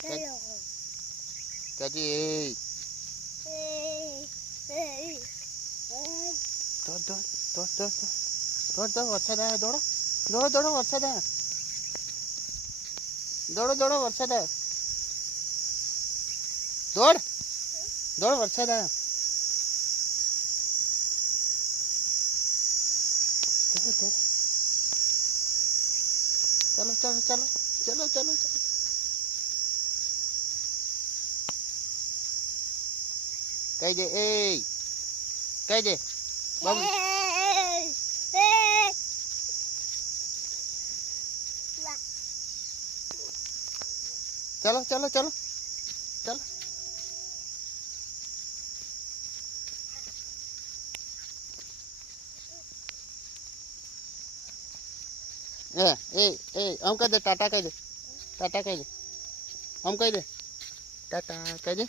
કહેજે દોડ દોડ દોડ દોડ દોડ દોડ વરસાદ આવ્યો દોડો દોડો દોડો વરસાદ આવ્યો દોડો દોડો વરસાદ આવ્યો દોડ દોડ વરસાદ આવ્યો ચલો ચલો ચલો ચલો ચલો ચલો કહી દે કહી દે બાબુ ચલો ચલો ચલો ચલો આમ કહી દે ટાટા કહી દે ટાટા કહી દે આમ કહી દે ટાટા કહી દે